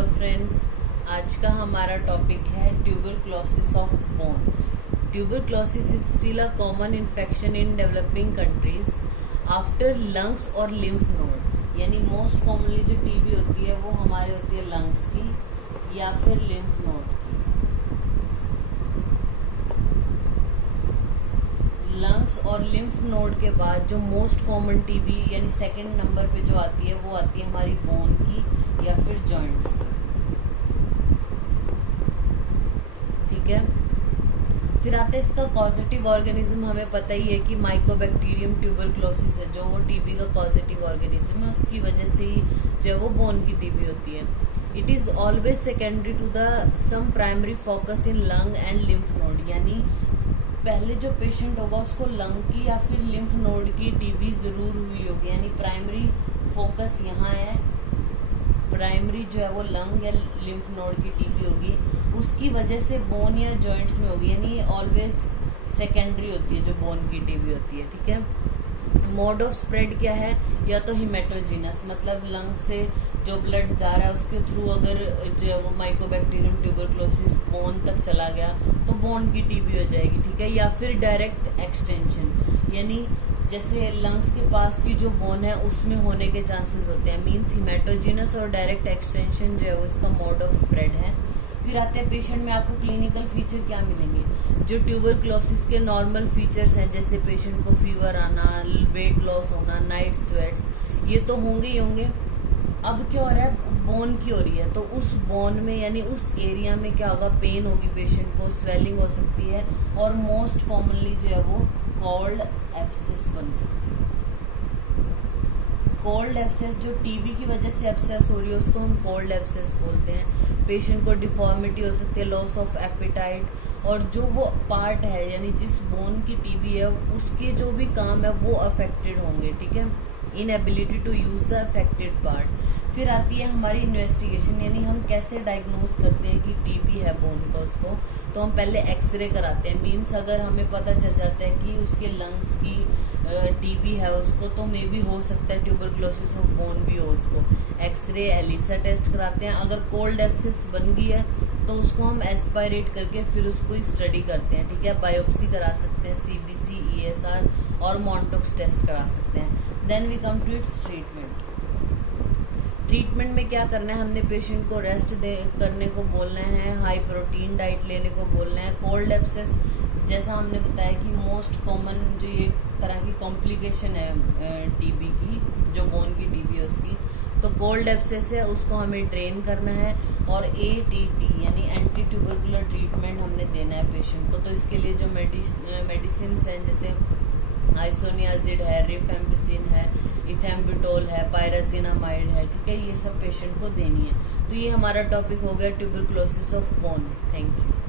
Hello friends, आज का हमारा टॉपिक है tuberculosis of bone. Tuberculosis is still a common infection in developing countries after lungs और lymph node. यानी most commonly जो टीबी होती है वो हमारी होती है लंग्स की या फिर लिम्फ नोड की। लंग्स और लिम्फ नोड के बाद जो मोस्ट कॉमन टीबी यानी सेकंड नंबर पे जो आती है वो आती है हमारी बोन की या फिर जॉइंट्स की। ठीक है, फिर आता है इसका पॉजिटिव ऑर्गेनिज्म। हमें पता ही है कि माइकोबैक्टीरियम ट्यूबरक्लोसिस है जो वो टीबी का पॉजिटिव ऑर्गेनिज्म है, उसकी वजह से ही जो वो बोन की टीबी होती है। It is always secondary to the some primary focus in lung and lymph node. यानी पहले जो पेशेंट होगा उसको लंग की या फिर लिम्फ नोड की टीबी जरूर हुई होगी। यानी प्राइमरी फोकस यहाँ है, प्राइमरी जो है वो लंग या लिम्फ नोड की टीबी होगी, उसकी वजह से बोन या जॉइंट्स में होगी। यानी ऑलवेज सेकेंडरी होती है जो बोन की टीबी होती है। ठीक है, मोड ऑफ स्प्रेड क्या है? या तो हिमेटोजीनस, मतलब लंग से जो ब्लड जा रहा है उसके थ्रू अगर जो है वो माइकोबैक्टीरियम ट्यूबरक्लोसिस बोन तक चला गया तो बोन की टीबी हो जाएगी। ठीक है, या फिर डायरेक्ट एक्सटेंशन, यानी जैसे लंग्स के पास की जो बोन है उसमें होने के चांसेस होते हैं। मीन्स हिमेटोजीनस और डायरेक्ट एक्सटेंशन जो है वो इसका मोड ऑफ स्प्रेड है। फिर आते हैं पेशेंट में आपको क्लिनिकल फीचर क्या मिलेंगे। जो ट्यूबरक्लोसिस के नॉर्मल फीचर्स हैं जैसे पेशेंट को फीवर आना, वेट लॉस होना, नाइट स्वेट्स, ये तो होंगे ही होंगे। अब क्या हो रहा है, बोन की हो रही है तो उस बोन में यानी उस एरिया में क्या होगा, पेन होगी पेशेंट को, स्वेलिंग हो सकती है और मोस्ट कॉमनली जो है वो कोल्ड एब्सेस बन सकती है। कोल्ड एब्सेस जो टीबी की वजह से एब्सेस हो रही है उसको हम कोल्ड एब्सेस बोलते हैं। पेशेंट को डिफॉर्मिटी हो सकती है, लॉस ऑफ एपेटाइट, और जो वो पार्ट है यानी जिस बोन की टीबी है उसके जो भी काम है वो अफेक्टेड होंगे। ठीक है, inability to use the affected part. फिर आती है हमारी इन्वेस्टिगेशन, यानी हम कैसे डायग्नोज करते हैं कि टीबी है बोन का उसको, तो हम पहले एक्सरे कराते हैं। मीन्स अगर हमें पता चल जाता है कि उसके लंग्स की टीबी है उसको, तो मे बी हो सकता है ट्यूबरक्लोसिस ऑफ बोन भी हो उसको। एक्सरे एलिसा टेस्ट कराते हैं। अगर कोल्ड एब्सेस बन गई है तो उसको हम एस्पायरेट करके फिर उसको स्टडी करते हैं। ठीक है, बायोप्सी करा सकते हैं, सीबीसी, ईएसआर और मॉन्टोक्स टेस्ट करा सकते हैं। Then we come to its treatment. Treatment में क्या करना है, हमने पेशेंट को रेस्ट करने को बोलना है, हाई प्रोटीन डाइट लेने को बोलना है। कोल्ड एब्सेस जैसा हमने बताया कि मोस्ट कॉमन जो ये तरह की कॉम्प्लिकेशन है टीबी की, जो बोन की टीबी है उसकी, तो कोल्ड एब्सेस है उसको हमें ड्रेन करना है और एटीटी यानी एंटी ट्यूबरकुलर ट्रीटमेंट हमने देना है पेशेंट को। तो इसके लिए जो मेडिसिन हैं जैसे आइसोनियाजिड है, रिफेम्पिसिन है, इथेम्बुटोल है, पायरासिनामाइड है। ठीक है, ये सब पेशेंट को देनी है। तो ये हमारा टॉपिक हो गया tuberculosis of bone. Thank you.